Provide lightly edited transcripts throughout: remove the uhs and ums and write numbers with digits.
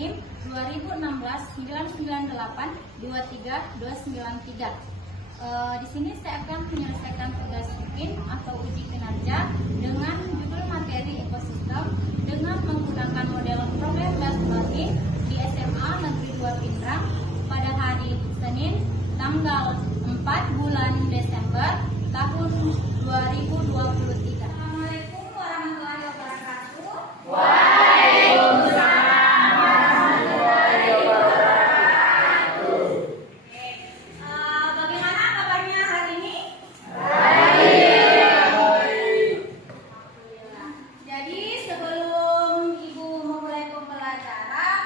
NIM 2016-998-23293. Di sini saya akan menyelesaikan tugas bikin atau uji kinerja dengan judul materi ekosistem dengan menggunakan model problem based learning di SMA Negeri 2 Pindrang pada hari Senin tanggal 4 bulan Desember tahun 2023. Assalamualaikum warahmatullahi wabarakatuh. Waalaikumsalam warahmatullahi wabarakatuh. Bagaimana kabarnya hari ini? Baik. Jadi sebelum Ibu memulai pembelajaran,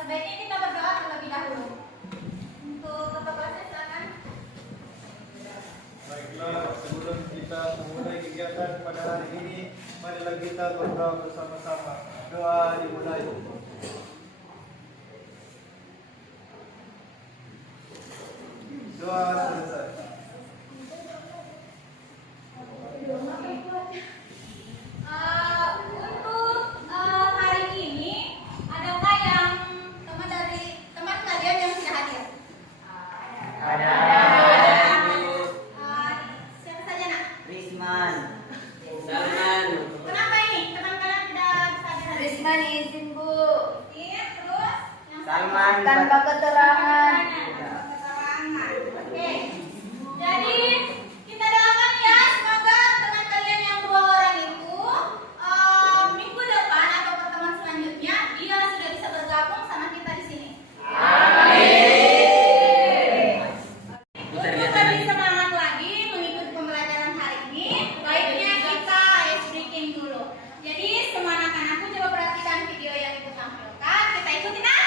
sebaiknya kita berdoa terlebih dahulu. Untuk ketua kelasnya silakan. Baiklah, sebelum kita memulai kegiatan pada hari ini, marilah kita berdoa bersama-sama. Doa dimulai. Doa selesai. Untuk hari ini, adakah yang teman kalian yang sudah hadir? Ada. Siapa saja nak? Risman. Salman. Kenapa ini? Teman kalian tidak bisa hadir? Risman izin Bu. Iya, terus? Yang Salman. Tanpa keterangan. Oke. Jadi kita doakan ya, semoga teman kalian yang 2 orang itu minggu depan atau pertemuan selanjutnya dia sudah bisa bergabung sama kita di sini. Untuk lebih semangat lagi mengikuti pembelajaran hari ini, baiknya kita ice breaking dulu. Jadi semua anak-anakku coba perhatikan video yang Ibu tampilkan. Kita ikutin ah.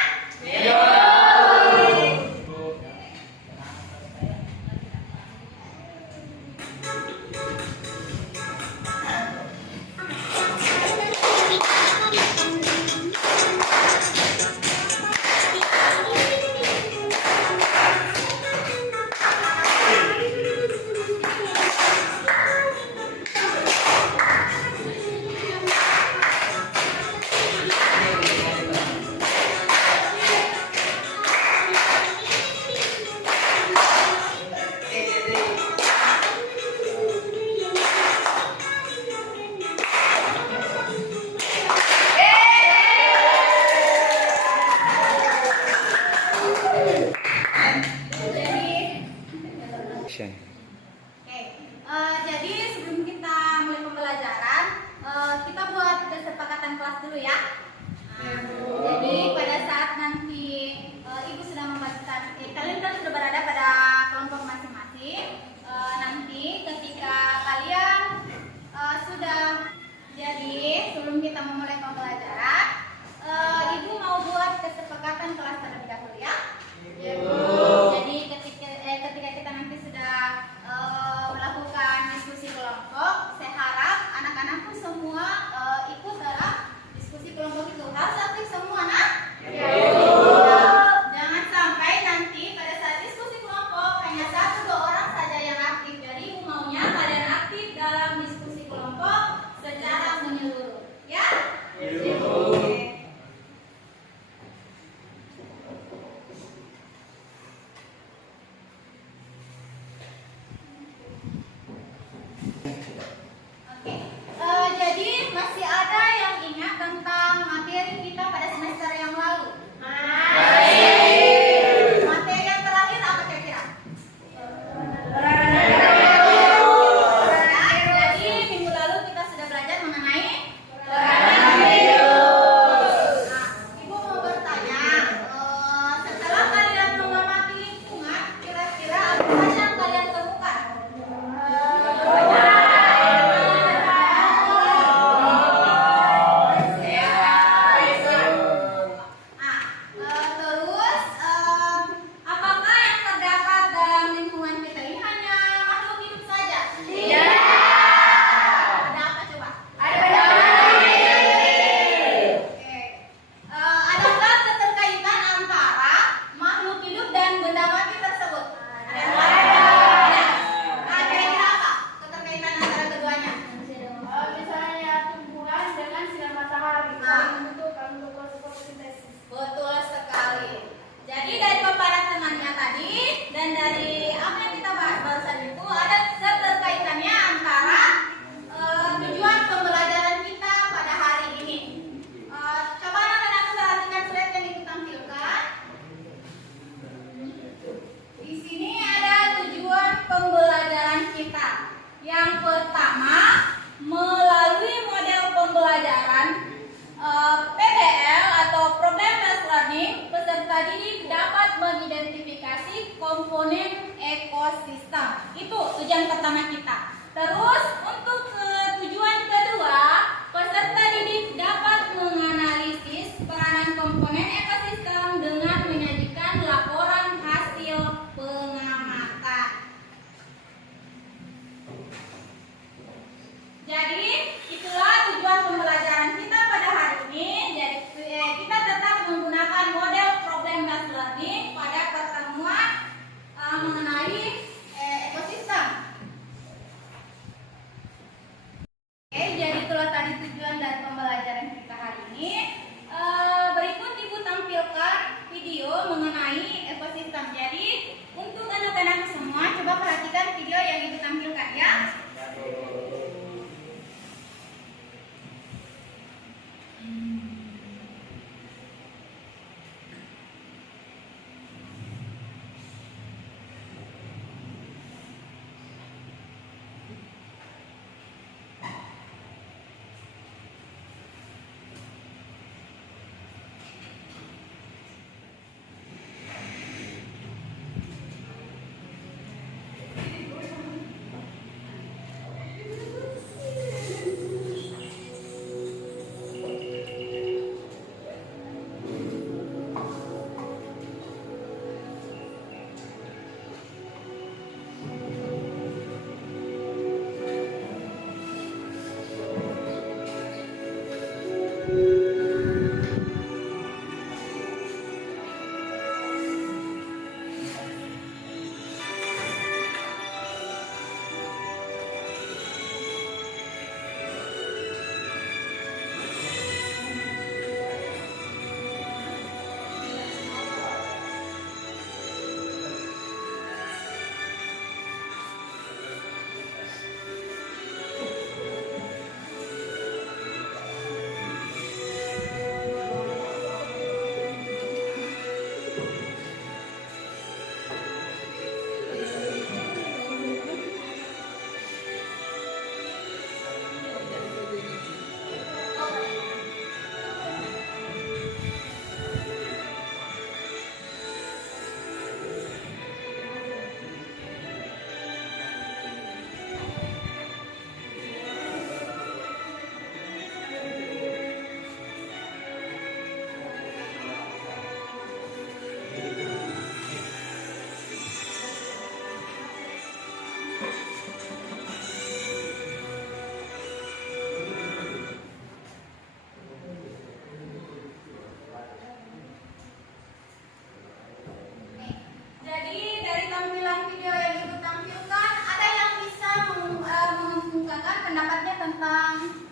tentang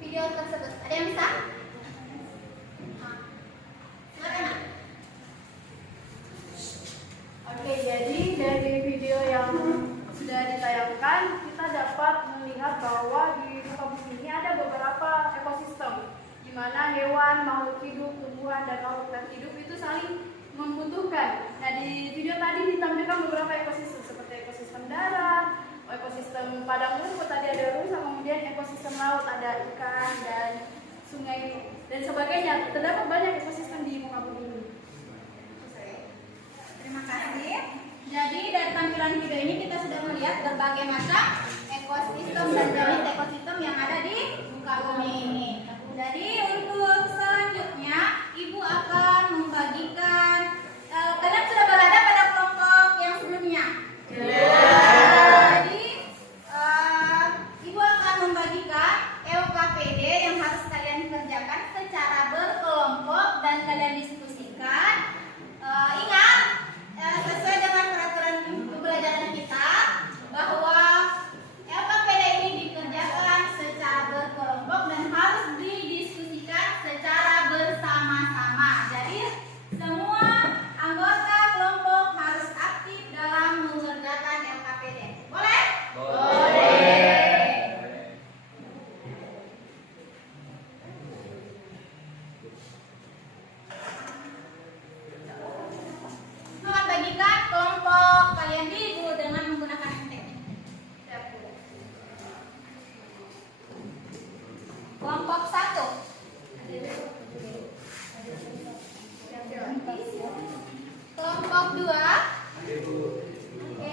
video tersebut. Ada yang bisa? Silakan, Nak. Oke, jadi dari video yang sudah ditayangkan, kita dapat melihat bahwa di muka bumi ini ada beberapa ekosistem, di mana hewan, makhluk hidup, tumbuhan, dan makhluk hidup itu saling membutuhkan. Nah, di video tadi ditampilkan beberapa ekosistem seperti ekosistem darat, ekosistem padang rumput, tadi ada rusa, kemudian ekosistem laut, ada ikan dan sungai dan sebagainya. Terdapat banyak ekosistem di muka bumi ini. Terima kasih. Jadi dari tampilan video ini kita sudah melihat berbagai macam ekosistem dan jenis ekosistem yang ada di muka bumi ini. Jadi untuk selanjutnya Ibu akan membagikan kalian sudah berada pada kelompok yang sebelumnya. Jadi Ibu akan membagikan LKPD yang harus kalian kerjakan secara berkelompok dan kalian diskusikan. Ingat sesuai dengan peraturan pembelajaran kita bahwa LKPD ini dikerjakan secara berkelompok dan harus didiskusikan secara bersama-sama. Jadi semua anggota kelompok harus aktif dalam mengerjakan LKPD. Boleh? Boleh. Selamat bagikan kelompok kalian dulu dengan menggunakan MTQ. Kelompok 1. Kelompok 2. Oke,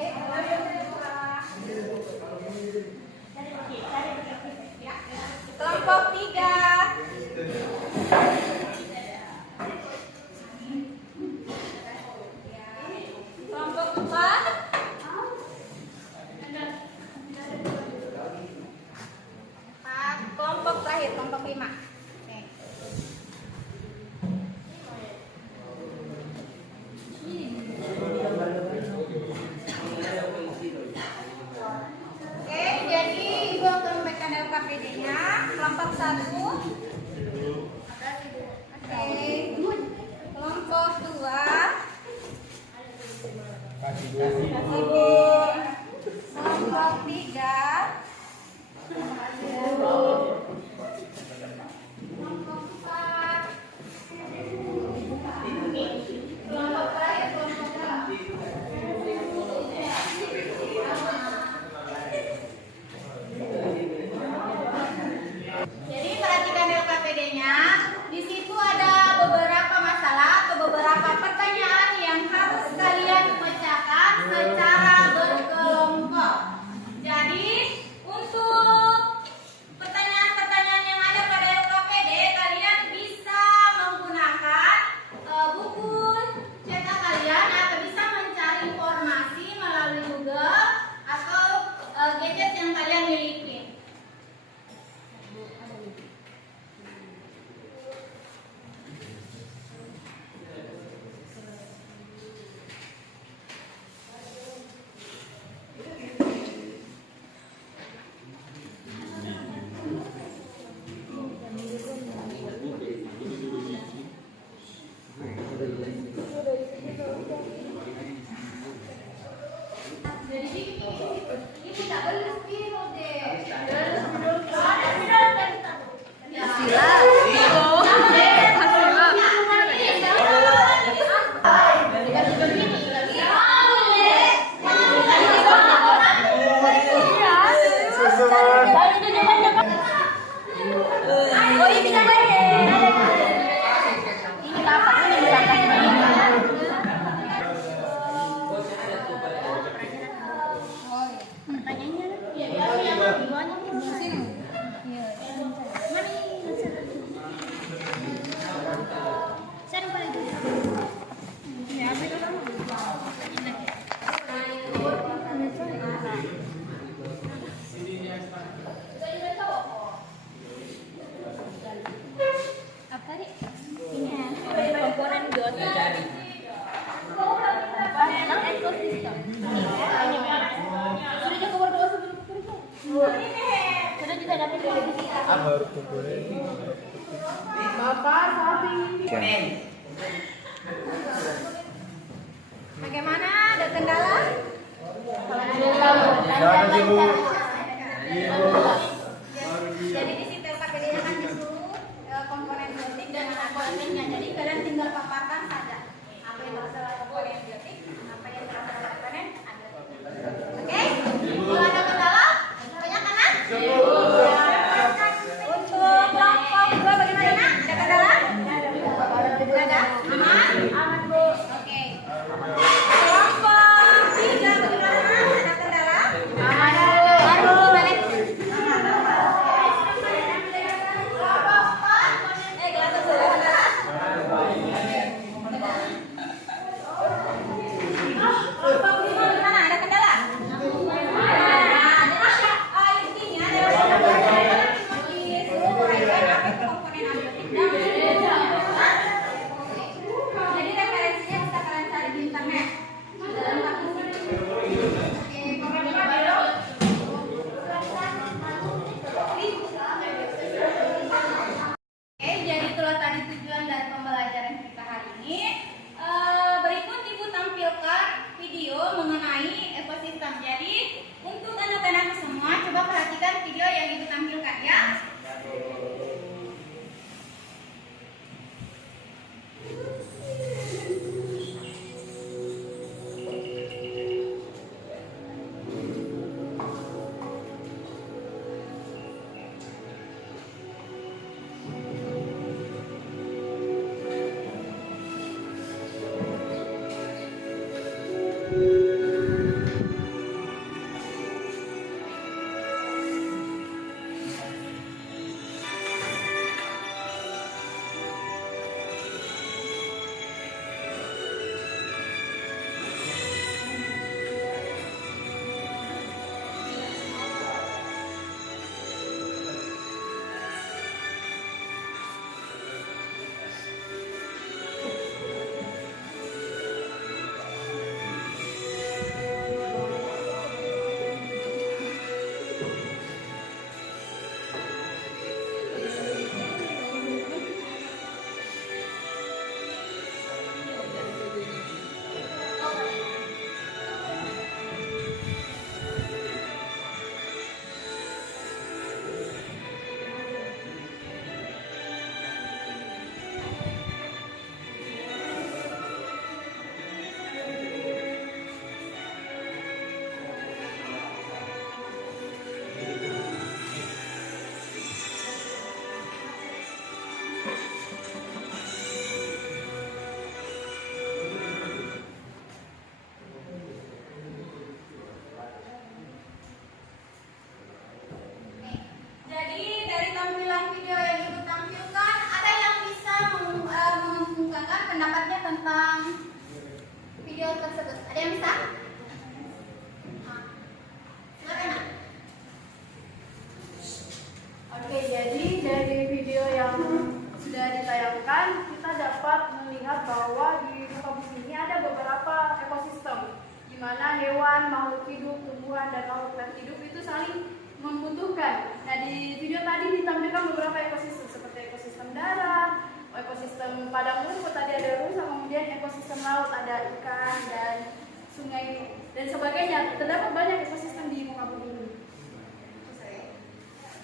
kelompok 3. Kelompok 4. Kelompok terakhir, kelompok 5. Oke, jadi Ibu akan memberikan LKPD-nya. Kelompok 1. Oke. Kelompok 2. Ibu. Kelompok 3. Kelompok 4. Kelompok terakhir, kelompok 5. Jadi perhatikan LKPD Apa harus kumpulnya? Bapak sapi. Bagaimana? Ada kendala? Jangan Ibu. Ibu. Jadi di situ KPD-nya kan disuruh komponen biotik dan alkoholnya. Jadi kalian tinggal paparkan saja apa yang terasa komponen biotik, apa yang terasa komponen abiotik. Oke? Kalau ada kendala, banyak kan? Untuk kelompok 2 bagaimana? Ada kendala? Tidak ada? Aman? Aman, Bu. Oke. Kelompok 3 bagaimana? Ada kendala? Aman, Bu. Baru balik. Mengenai ekosistem. Jadi untuk anak-anak semua coba perhatikan video yang ibu tampilkan ya. Jadi dari tampilan video yang ibu tampilkan, ada yang bisa mengungkapkan pendapatnya tentang video tersebut? Ada yang bisa? Silakan. Oke, jadi dari video yang sudah ditayangkan, kita dapat melihat bahwa di muka bumi ini ada beberapa ekosistem, di mana hewan, makhluk hidup, tumbuhan, dan makhluk hidup itu saling membutuhkan. Nah, di video tadi ditampilkan beberapa ekosistem seperti ekosistem darat, ekosistem padang rumput, tadi ada rusa, kemudian ekosistem laut, ada ikan dan sungai dan sebagainya. Terdapat banyak ekosistem di muka bumi ini.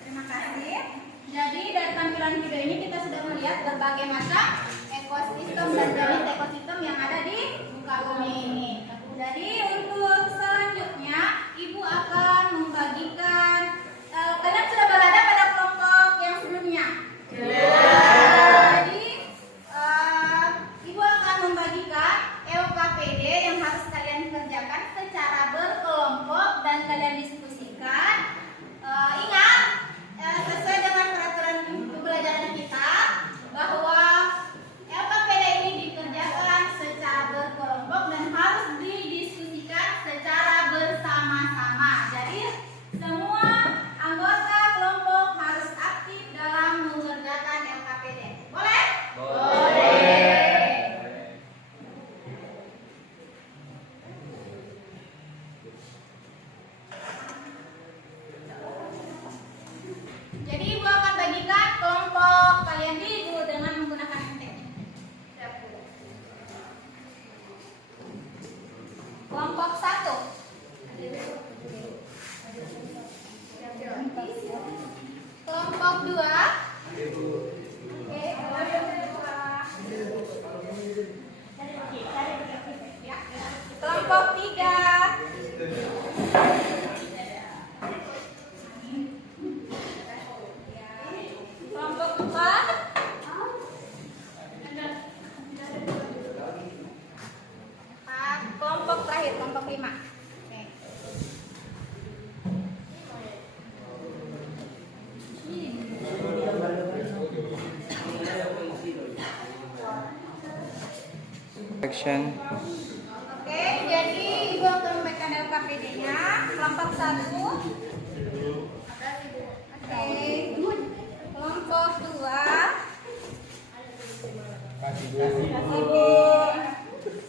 Terima kasih. Jadi dari tampilan video ini kita sudah melihat berbagai macam ekosistem dan jenis ekosistem yang ada di muka bumi ini. Jadi untuk selanjutnya ibu akan membagikan. Kalian sudah berada pada kelompok yang sebelumnya. Jadi ibu akan membagikan EOKPD yang harus kalian kerjakan secara berkelompok dan kalian diskusikan. Ingat sesuai dengan peraturan pembelajaran kita bahwa LKPD ini dikerjakan secara berkelompok dan harus didiskusikan kelompok 2. Kelompok 3. Kelompok 4. Kelompok terakhir, kelompok 5. Oke. Action. Oke, jadi Ibu akan memberikan LKPD-nya. Kelompok 1. Oke. Kelompok 2. Ibu.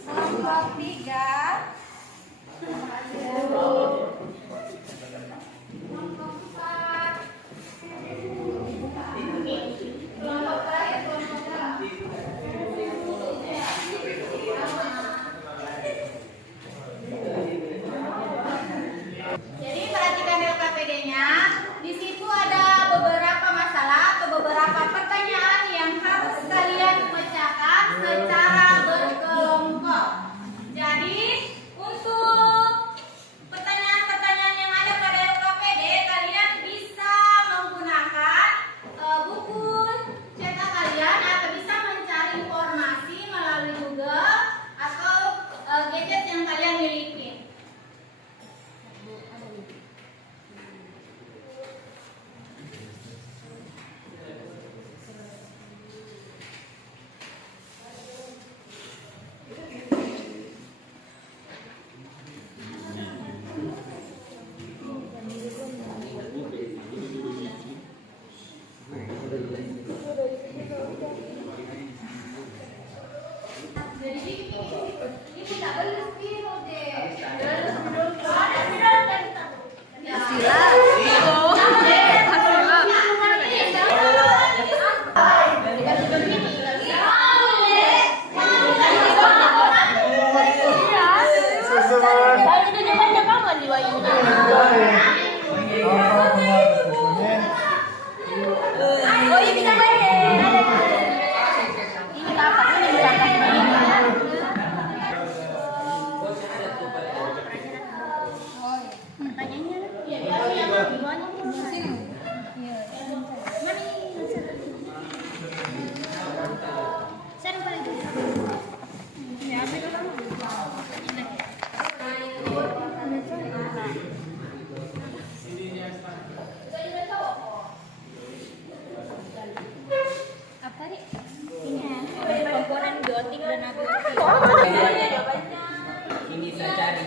Kelompok 3. Kelompok 4. Kelompok terakhir, kelompok 5. Jadi perhatikan LKPD-nya. Di situ ada beberapa masalah atau beberapa pertanyaan yang harus kalian pecahkan secara berkelompok. Jadi untuk pertanyaan-pertanyaan yang ada pada LKPD, kalian bisa menggunakan buku cetak kalian atau bisa mencari informasi melalui Google atau gadget yang kalian miliki. Ini saya cari.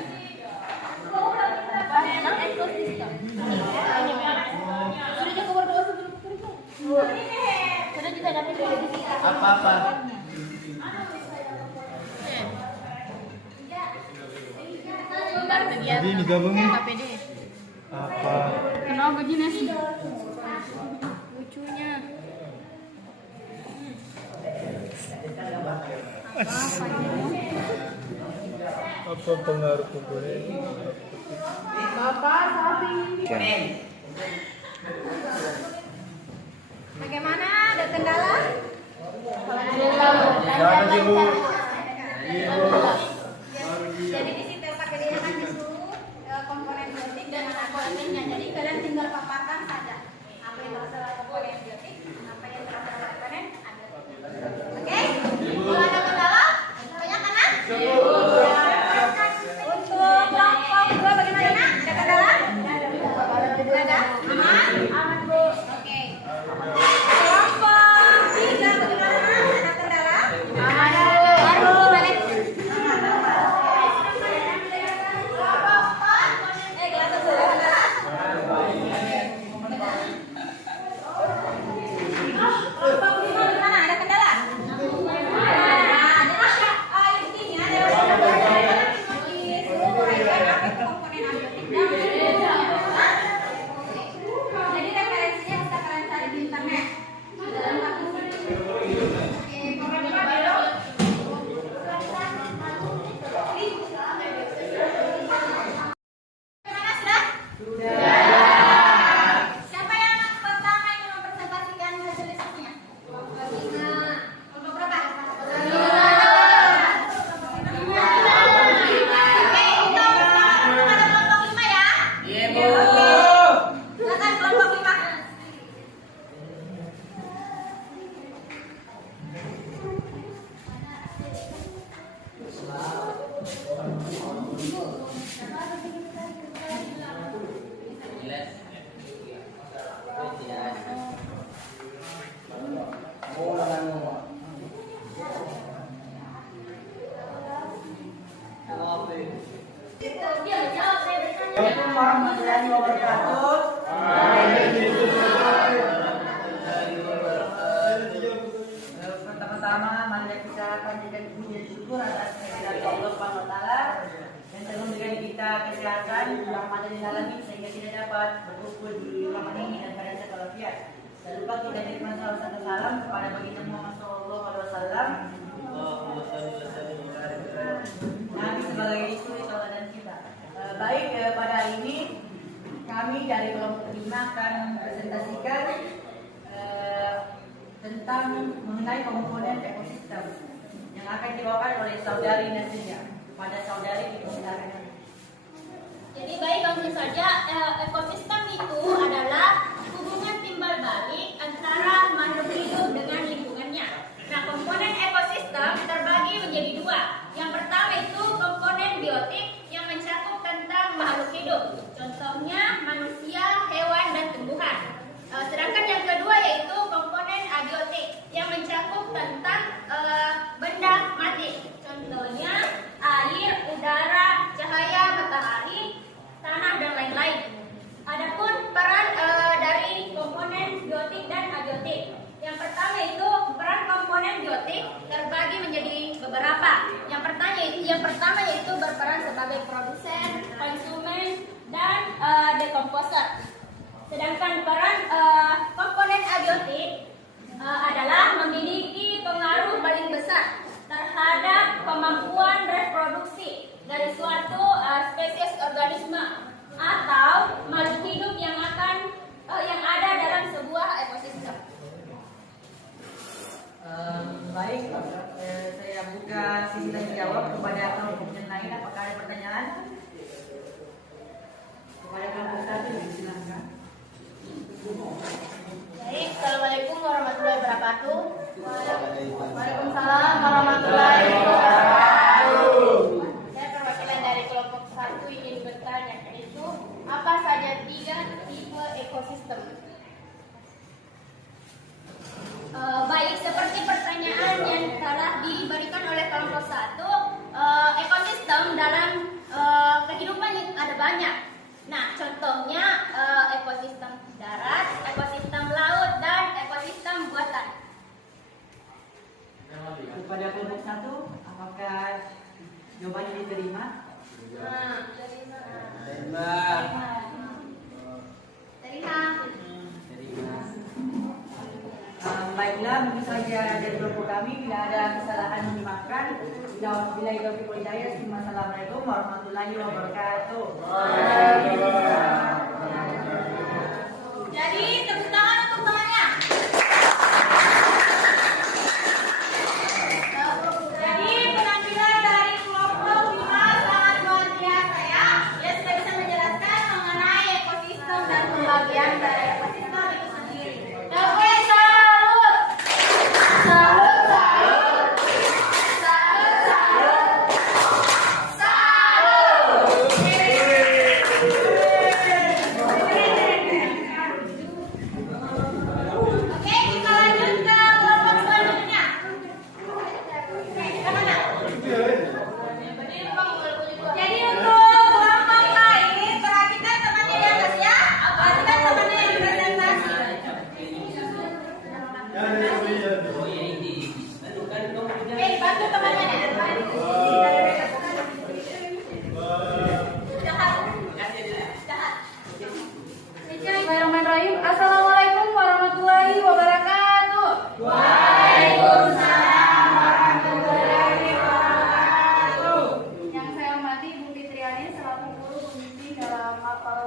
Apa-apa. Jadi digabungin LKPD. apa? Kenapa begini sih? Lucunya. Apa pengaruh komponen? Bapak sapi. Bagaimana? Ada kendala? Jangan Ibu. Jadi di situ LKPD-nya kan disuruh komponen biotik dan komponennya. Jadi kalian tinggal paparkan saja. Apa yang terdapat komponen biotik, apa yang terdapat komponen ada. Oke? Kalau ada kendala, tanyakan kan? Untuk kelompok 2 bagaimana? Ada kendala? Tidak ada. Aman? Aman, Bu. warahmatullahi wabarakatuh. Pertama-tama mari kita panjatkan puji dan syukur atas kehadirat Allah Subhanahu wa taala yang telah memberikan kita kesehatan, rahmatan lil alamin sehingga kita dapat berkumpul di ruangan ini dan keadaan sehat walafiat. Dan lupa kita berikan salam kepada baginda Muhammad sallallahu alaihi wasallam. Nabi sebagai istri tauladan kita. Baik, pada hari ini kami dari kelompok 5 akan presentasikan tentang mengenai komponen ekosistem yang akan dibawakan oleh saudari Nasria. Kepada saudari dipersilakan. Jadi baik, langsung saja. Ekosistem itu adalah hubungan timbal balik antara makhluk hidup dengan lingkungannya. Nah, komponen ekosistem terbagi menjadi dua. Yang pertama itu komponen biotik yang mencakup tentang makhluk hidup. Contohnya manusia, hewan, dan tumbuhan. Sedangkan yang kedua yaitu komponen abiotik yang mencakup tentang benda mati. Contohnya air, udara, cahaya matahari, tanah, dan lain-lain. Adapun peran dari komponen biotik dan abiotik. Yang pertama itu peran komponen biotik terbagi menjadi beberapa. Yang pertama yaitu berperan sebagai produsen, konsumen, dan dekomposer. Sedangkan peran komponen abiotik adalah memiliki pengaruh paling besar terhadap kemampuan reproduksi dari suatu spesies organisme atau makhluk hidup yang ada dalam sebuah ekosistem. Baik, saya buka sesi tanya jawab kepada kelompok yang lain. Apakah ada pertanyaan? Kepada kelompok 1 silakan. Baik, assalamualaikum warahmatullahi wabarakatuh. Waalaikumsalam warahmatullahi wabarakatuh. Saya perwakilan dari kelompok 1 ingin bertanya, yaitu apa saja 3 tipe ekosistem? Baik, seperti pertanyaan yang telah diberikan oleh kelompok 1, ekosistem dalam kehidupan ada banyak. Nah, contohnya ekosistem darat, ekosistem laut, dan ekosistem buatan. Kepada kelompok 1, apakah jawabannya diterima? Terima. Baiklah, mungkin saja dari kelompok kami bila ada kesalahan dimaafkan. Bila itu hidayah, Assalamualaikum warahmatullahi wabarakatuh. Jadi tepuk tangan untuk temannya. Jadi penampilan dari kelompok 5 sangat luar biasa ya. Dia sudah bisa menjelaskan mengenai ekosistem dan pembagian dari ekosistem itu sendiri. Oke, salut. Salut, salut. Salut, salut. Salut. Oke, kita lanjut ke kelompok selanjutnya. Kemana? Jadi untuk kelompok lain, perhatikan temannya di atas ya. Perhatikan temannya yang presentasi. Oke, bantu temannya nih. Jahat. Bismillahirrahmanirrahim. Assalamualaikum warahmatullahi wabarakatuh. Waalaikumsalam warahmatullahi wabarakatuh. Yang saya hormati Bu Fitriani selaku guru pembimbing dalam mapel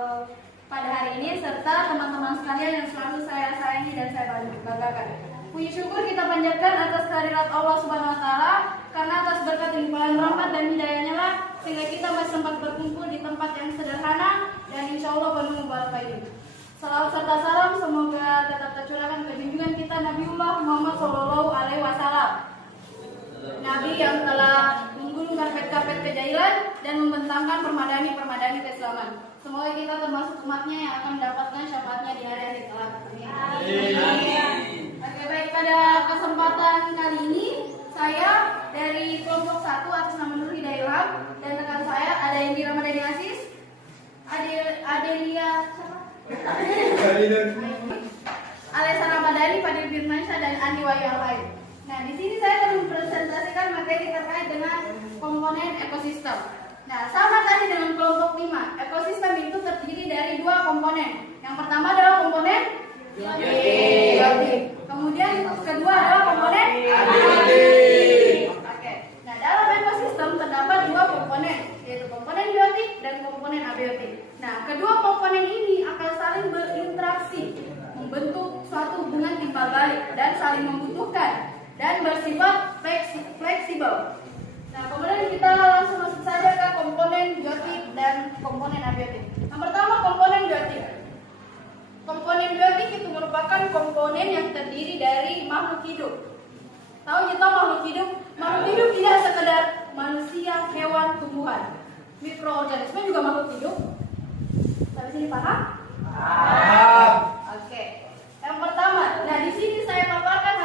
pada hari ini serta teman-teman sekalian yang selalu saya sayangi dan saya banggakan. Puji syukur kita panjatkan atas kehadirat Allah Subhanahu wa taala karena atas berkat limpahan rahmat dan hidayahnya lah sehingga kita masih sempat berkumpul di tempat yang sederhana dan insya Allah penuh barokah ini. Salawat serta salam semoga tetap tercurahkan ke junjungan kita Nabiullah Muhammad SAW. Nabi yang telah menggulung karpet-karpet kejailan dan membentangkan permadani-permadani keislaman. Semoga kita termasuk umatnya yang akan mendapatkan syafaatnya di hari kelak. Amin. Oke, baik, pada kesempatan kali ini saya dari kelompok 1 atas nama Nur Hidayah Ilham dan rekan saya ada Indira Madani Aziz, Alessa Ramadhani, Fadil Firmansyah, dan Andi Wahyu Al-Lain. Nah, di sini saya akan mempresentasikan materi terkait dengan komponen ekosistem. Nah, sama tadi dengan kelompok 5, ekosistem itu terdiri dari 2 komponen. Yang pertama adalah komponen biotik. Kemudian kedua adalah komponen abiotik. Oke. Nah, dalam ekosistem terdapat 2 komponen, yaitu komponen biotik dan komponen abiotik. Nah, kedua komponen ini akan saling berinteraksi, membentuk suatu hubungan timbal balik dan saling membutuhkan dan bersifat fleksibel. Nah, kemudian kita langsung masuk saja ke komponen biotik dan komponen abiotik. Yang pertama, komponen biotik. Komponen biotik itu merupakan komponen yang terdiri dari makhluk hidup. Tahu kita makhluk hidup? Makhluk hidup tidak sekedar manusia, hewan, tumbuhan. Mikroorganisme juga makhluk hidup. Sampai sini paham? Oke. Yang pertama, nah di sini saya paparkan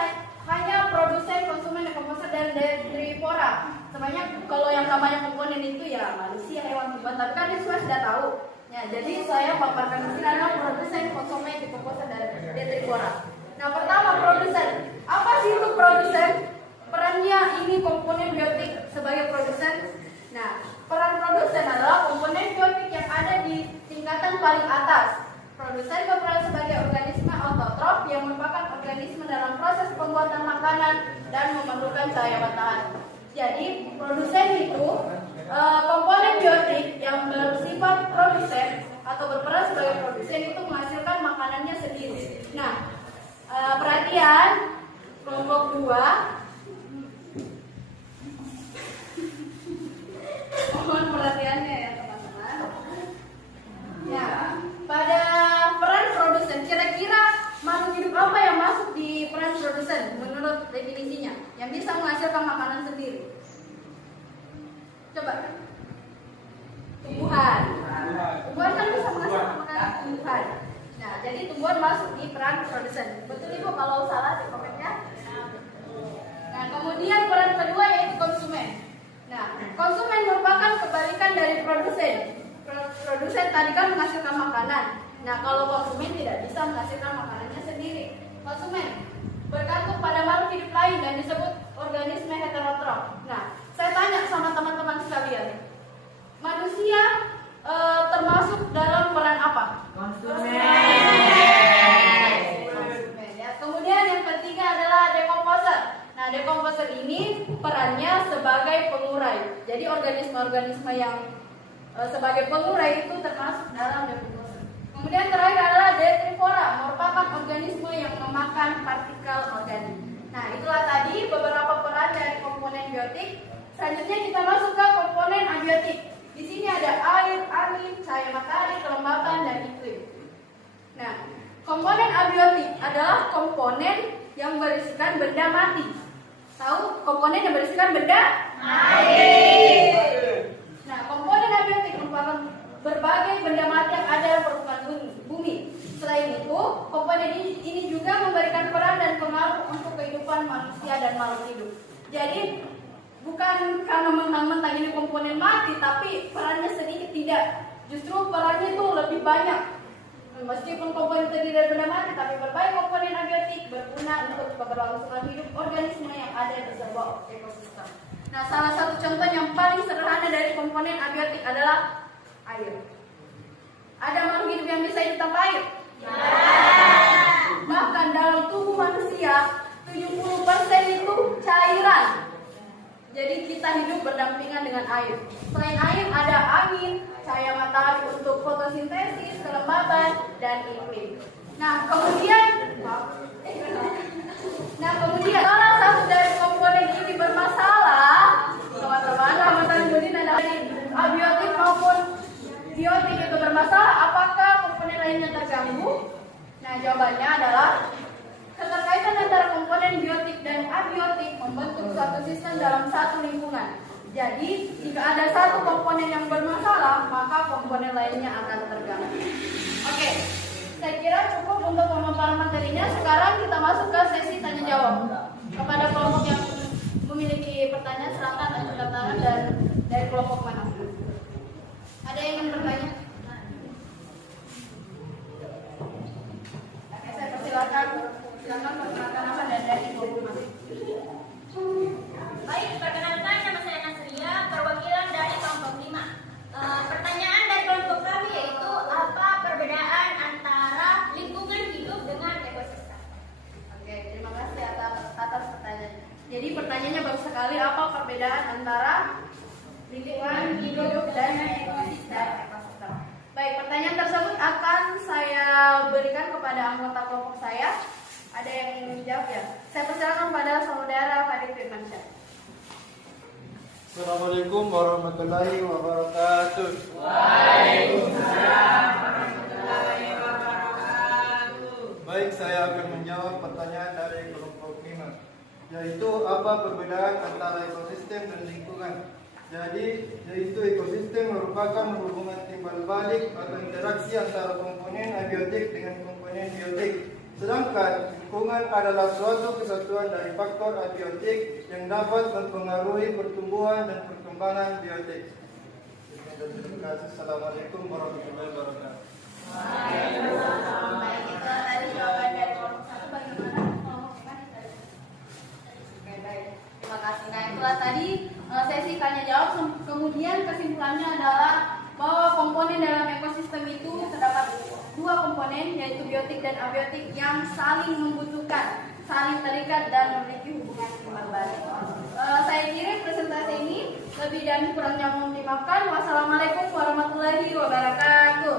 hanya produsen, konsumen, dekomposer, dan detrivora. Sebanyak kalau yang namanya komponen itu ya manusia, hewan, tumbuhan. Tapi kan ini semua sudah tahu. Ya, jadi saya paparkan di sini adalah produsen, konsumen, dekomposer, dan detrivora. Nah, pertama produsen. Apa sih itu produsen? Perannya ini komponen biotik sebagai produsen. Nah, peran produsen adalah komponen biotik yang ada di tingkatan paling atas. Produsen berperan sebagai organisme autotrof yang merupakan organisme dalam proses pembuatan makanan dan memerlukan cahaya matahari. Jadi, produsen itu komponen biotik yang bersifat produsen atau berperan sebagai produsen itu menghasilkan makanannya sendiri. Nah, perhatian kelompok 2. Mohon perhatiannya ya teman-teman. Ya, pada peran produsen, kira-kira makhluk hidup apa yang masuk di peran produsen menurut definisinya yang bisa menghasilkan makanan sendiri? Coba. Tumbuhan. Tumbuhan kan bisa menghasilkan makanan tumbuhan. Nah, jadi tumbuhan masuk di peran produsen. Betul Ibu? Kalau salah di komennya. Nah, kemudian peran kedua yaitu konsumen. Nah, konsumen merupakan kebalikan dari produsen. Produsen tadi kan menghasilkan makanan. Nah, kalau konsumen tidak bisa menghasilkan makanannya sendiri. Konsumen bergantung pada makhluk hidup lain dan disebut organisme heterotrof. Nah, saya tanya sama teman-teman sekalian, manusia termasuk dalam peran apa? Konsumen. Ya. Kemudian yang ketiga adalah dekomposer. Nah, dekomposer ini perannya sebagai pengurai. Jadi organisme-organisme yang sebagai pengurai itu termasuk dalam dekomposer. Kemudian terakhir adalah detrivora, merupakan organisme yang memakan partikel organik. Nah, itulah tadi beberapa peran dari komponen biotik. Selanjutnya kita masuk ke komponen abiotik. Di sini ada air, angin, cahaya matahari, kelembapan, dan iklim. Nah, komponen abiotik adalah komponen yang berisikan benda mati. Tahu komponen yang berisikan benda? Air. Nah, komponen abiotik merupakan berbagai benda mati yang ada di permukaan bumi. Selain itu, komponen ini juga memberikan peran dan pengaruh untuk kehidupan manusia dan makhluk hidup. Jadi, bukan karena mentang-mentang ini komponen mati, tapi perannya sedikit tidak. Justru perannya itu lebih banyak. Meskipun komponen terdiri dari benda mati, tapi berbagai komponen abiotik berguna untuk keberlangsungan hidup organisme yang ada di sebuah ekosistem. Nah, salah satu contoh yang paling sederhana dari komponen abiotik adalah air. Ada makhluk hidup yang bisa hidup tanpa air? Ya. Bahkan dalam tubuh manusia 70% itu cairan. Jadi kita hidup berdampingan dengan air. Selain air ada angin, cahaya matahari untuk fotosintesis, kelembaban, dan iklim. Nah kemudian salah satu dari komponen ini bermasalah, teman-teman. Rahmatan Budin adalah abiotik maupun biotik itu bermasalah. Apakah komponen lainnya terganggu? Nah jawabannya adalah keterkaitan antara komponen biotik dan abiotik membentuk suatu sistem dalam satu lingkungan. Jadi, jika ada satu komponen yang bermasalah, maka komponen lainnya akan terganggu. Oke, saya kira cukup untuk pemaparan materinya. Sekarang kita masuk ke sesi tanya jawab. Kepada kelompok yang memiliki pertanyaan, silakan angkat tangan dan dari kelompok mana? Ada yang ingin bertanya? Silakan perkenalkan nama dan dari kelompok mana. Baik, perkenalkan nama saya Nasria, perwakilan dari kelompok 5. Pertanyaan dari kelompok kami yaitu apa perbedaan antara lingkungan hidup dengan ekosistem? Oke, terima kasih atas pertanyaannya. Jadi pertanyaannya bagus sekali, apa perbedaan antara lingkungan hidup dan ekosistem? Baik, pertanyaan tersebut akan saya berikan kepada anggota kelompok saya. Ada yang ingin menjawab ya? Saya persilakan kepada saudara Fadil Firmansyah. Assalamualaikum warahmatullahi wabarakatuh. Baik, saya akan menjawab pertanyaan dari kelompok 5, yaitu apa perbedaan antara ekosistem dan lingkungan. Jadi, yaitu ekosistem merupakan hubungan timbal balik atau interaksi antara komponen abiotik dengan komponen biotik. Sedangkan lingkungan adalah suatu kesatuan dari faktor abiotik yang dapat mempengaruhi pertumbuhan dan perkembangan biotik. Terima kasih. Assalamualaikum warahmatullahi wabarakatuh. Baik, itu tadi jawaban dari kelompok 1. Bagaimana kelompok 5? Oke, baik. Terima kasih. Nah, itulah tadi sesi tanya jawab. Kemudian kesimpulannya adalah bahwa komponen dalam ekosistem itu terdapat 2 komponen, yaitu biotik dan abiotik yang saling membutuhkan, saling terikat dan memiliki hubungan timbal balik. Saya kira presentasi ini lebih dan kurangnya mohon dimaafkan. Wassalamualaikum warahmatullahi wabarakatuh.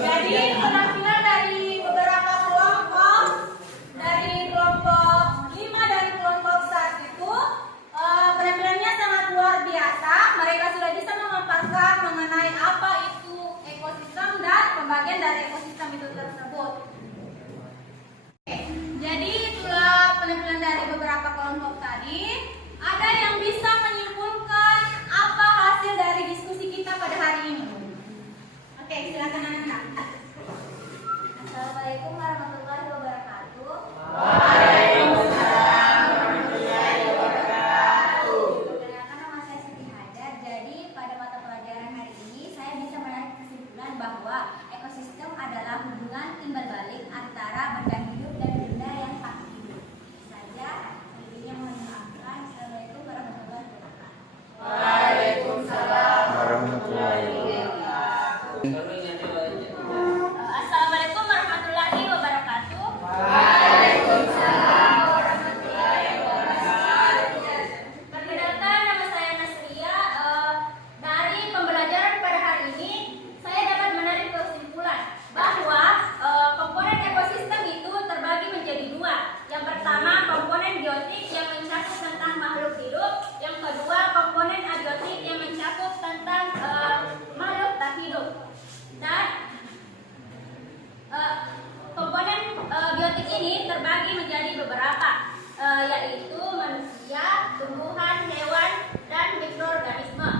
Jadi penampilan dari beberapa kelompok, dari kelompok 5 dan kelompok 1 itu penampilannya sangat luar biasa. Mereka sudah bisa memaparkan mengenai apa itu ekosistem dan pembagian dari ekosistem itu tersebut. Oke, jadi itulah penampilan dari beberapa kelompok tadi. Ada yang bisa menyimpulkan apa hasil dari diskusi kita pada hari ini? Oke, silakan anak-anak. Assalamualaikum warahmatullahi wabarakatuh. Perkenalkan, nama saya Siti Hajar. Jadi pada mata pelajaran hari ini saya bisa menarik kesimpulan bahwa ekosistem adalah hubungan timbal balik antara benda hidup dan benda yang tak hidup. Itu saja. Intinya mohon dimaafkan. Assalamualaikum warahmatullahi wabarakatuh. Assalamualaikum warahmatullahi wabarakatuh. Perkenalkan, nama saya Nasria. Dari pembelajaran pada hari ini, saya dapat menarik kesimpulan bahwa komponen ekosistem itu terbagi menjadi 2. Yang pertama, komponen biotik yang mencakup tentang makhluk hidup. Yang kedua, komponen abiotik yang mencakup tentang makhluk tak hidup. Dan komponen biotik ini terbagi menjadi beberapa, yaitu manusia, tumbuhan, hewan, dan mikroorganisme.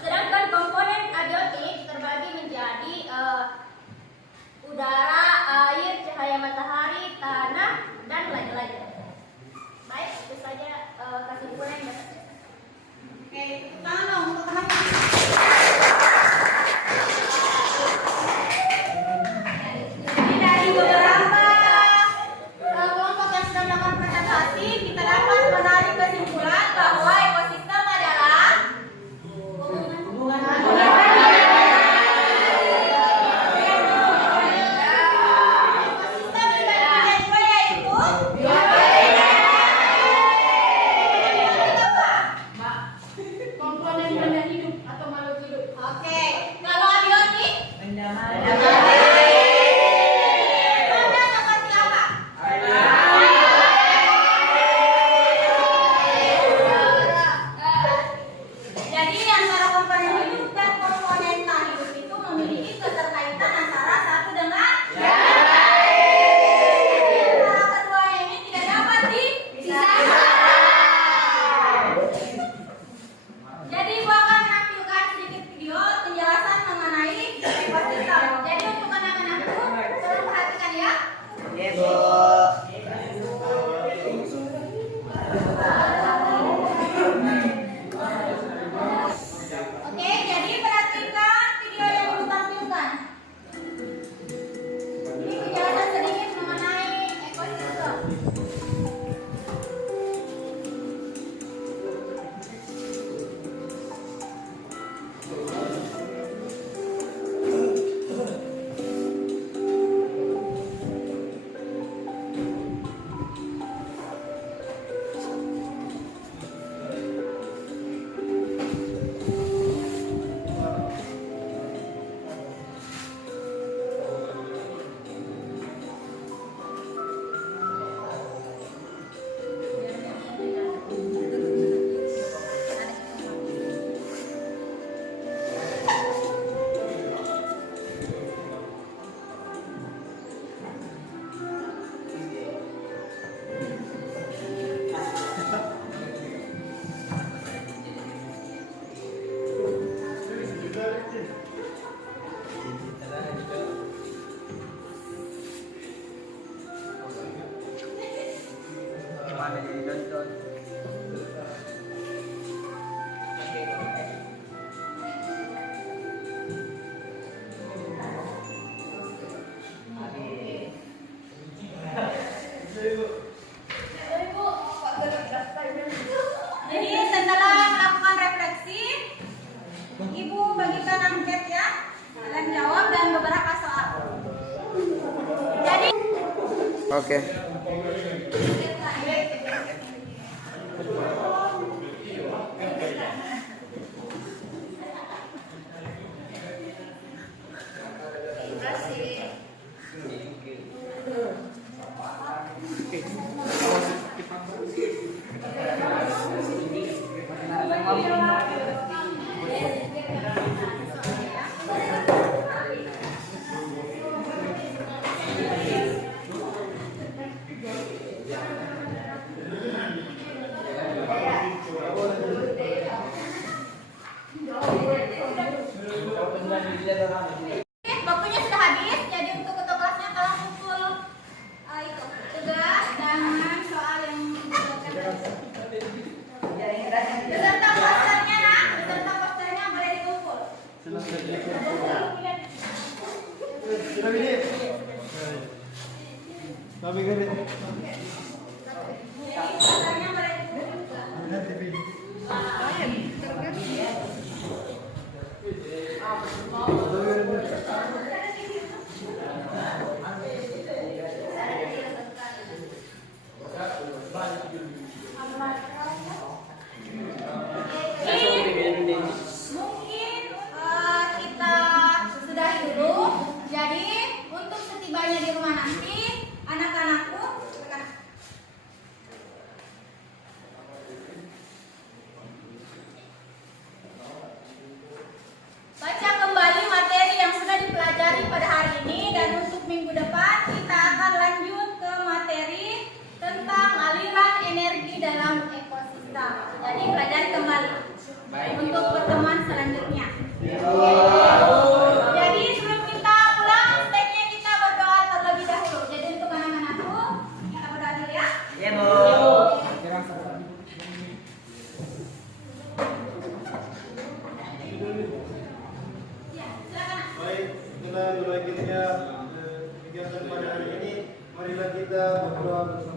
Sedangkan komponen abiotik terbagi menjadi udara, air, cahaya matahari, tanah, dan lain-lain. Baik, itu saja kesimpulan yang dapat saya. Oke, tangan dong untuk teman-teman. Jadi dari beberapa kelompok yang sudah melakukan presentasi, kita dapat menarik kesimpulan bahwa ekosistem adalah hubungan ekosistem dibagi menjadi 2, yaitu Komponen benda hidup atau makhluk hidup. oke. Kalau abiotik Benda ada seperti apa? Jadi antara komponen hidup dan komponen tak hidup itu memiliki keterkaitan antara satu dengan yang lain. Antara keduanya ini tidak dapat dipisahkan. Jadi Ibu akan menampilkan Gimana jadi nonton? Jadi setelah melakukan refleksi, Ibu bagikan angket ya, kalian jawab dan beberapa soal. Jadi Oke. waktunya sudah habis, jadi untuk ketua kelasnya tolong kumpul itu tugas dan soal yang beserta posternya nak, beserta posternya boleh dikumpul. Sudah ini. Kami garis. Jadi posternya boleh dikumpul. Nanti pilih. Mungkin kita sudahi dulu. Jadi untuk setibanya di rumah nanti, anak-anakku baca kembali materi yang sudah dipelajari pada hari ini, dan untuk minggu depan kita akan lanjut ke materi tentang aliran energi dalam ekosistem. Jadi pelajari kembali untuk pertemuan selanjutnya. Jadi sebelum kita pulang, sebaiknya kita berdoa terlebih dahulu. Jadi untuk anak-anakku, kita berdoa dulu ya. Ya, Bu. Ya, silakan. Baik, itulah berakhirnya kegiatan pada hari ini. Marilah kita berdoa bersama.